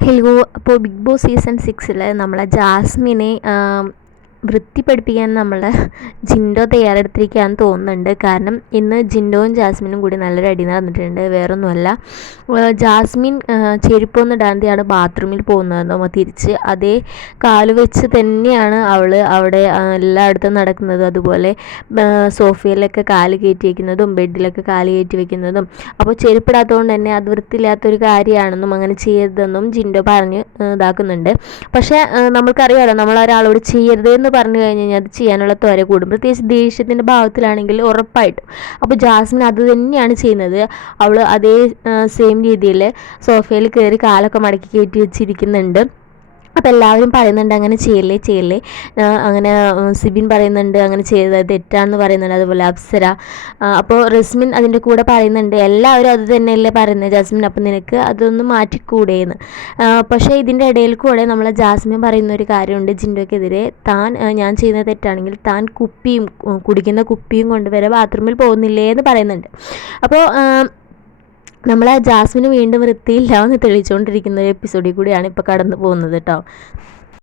Hello അപ്പോൾ big boss season സിക്സിൽ നമ്മളെ ജാസ്മിനെ വൃത്തി പഠിപ്പിക്കാൻ നമ്മൾ ജിൻഡോ തയ്യാറെടുത്തിരിക്കുകയെന്ന് തോന്നുന്നുണ്ട്. കാരണം ഇന്ന് ജിൻഡോയും ജാസ്മിനും കൂടി നല്ലൊരു അടി നടന്നിട്ടുണ്ട്. വേറൊന്നുമല്ല. ജാസ്മിൻ ചെരുപ്പൊന്ന് ഇടാണ്ടിയാണ് ബാത്റൂമിൽ പോകുന്നതെന്നോ തിരിച്ച് അതേ കാൽ വെച്ച് തന്നെയാണ് അവൾ അവിടെ എല്ലായിടത്തും നടക്കുന്നത്. അതുപോലെ സോഫയിലൊക്കെ കാൽ കയറ്റി വയ്ക്കുന്നതും ബെഡിലൊക്കെ കാൽ കയറ്റി വയ്ക്കുന്നതും അപ്പോൾ ചെരുപ്പിടാത്തതുകൊണ്ട് തന്നെ അത് വൃത്തിയില്ലാത്തൊരു കാര്യമാണെന്നും അങ്ങനെ ചെയ്യരുതെന്നും ജിൻഡോ പറഞ്ഞ് ഇതാക്കുന്നുണ്ട്. പക്ഷേ നമ്മൾക്കറിയാമല്ലോ നമ്മൾ ഒരാളോട് ചെയ്യരുത് പറഞ്ഞു കഴിഞ്ഞ് കഴിഞ്ഞാൽ അത് ചെയ്യാനുള്ള ത്വര കൂടും. പ്രത്യേകിച്ച് ദേഷ്യത്തിന്റെ ഭാവത്തിലാണെങ്കിൽ ഉറപ്പായിട്ടും. അപ്പോൾ ജാസ്മിൻ അത് തന്നെയാണ് ചെയ്യുന്നത്. അവൾ അതേ സെയിം രീതിയിൽ സോഫയിൽ കയറി കാലൊക്കെ മടക്കി കയറ്റി വെച്ചിരിക്കുന്നുണ്ട്. അപ്പോൾ എല്ലാവരും പറയുന്നുണ്ട് അങ്ങനെ ചെയ്യല്ലേ ചെയ്യല്ലേ. അങ്ങനെ സിബിൻ പറയുന്നുണ്ട് അങ്ങനെ ചെയ്തത് തെറ്റാണെന്ന് പറയുന്നുണ്ട്. അതുപോലെ അപ്സര. അപ്പോൾ റസ്മിൻ അതിന്റെ കൂടെ പറയുന്നുണ്ട് എല്ലാവരും അത് തന്നെയല്ലേ പറയുന്നത് ജാസ്മിൻ അപ്പം നിനക്ക് അതൊന്ന് മാറ്റിക്കൂടെയെന്ന് പക്ഷേ ഇതിന്റെ ഇടയിൽ കൂടെ നമ്മൾ ജാസ്മിൻ പറയുന്ന ഒരു കാര്യമുണ്ട് ജിൻഡോക്കെതിരെ താൻ ഞാൻ ചെയ്യുന്ന തെറ്റാണെങ്കിൽ താൻ കുപ്പിയും കുടിക്കുന്ന കുപ്പിയും കൊണ്ടുവരെ ബാത്റൂമിൽ പോകുന്നില്ലേ എന്ന് പറയുന്നുണ്ട് അപ്പോൾ നമ്മളെ ജാസ്മിന് വീണ്ടും വൃത്തിയില്ല എന്ന് തെളിയിച്ചുകൊണ്ടിരിക്കുന്ന ഒരു എപ്പിസോഡിൽ കൂടിയാണ് ഇപ്പോൾ കടന്നു പോകുന്നത് കേട്ടോ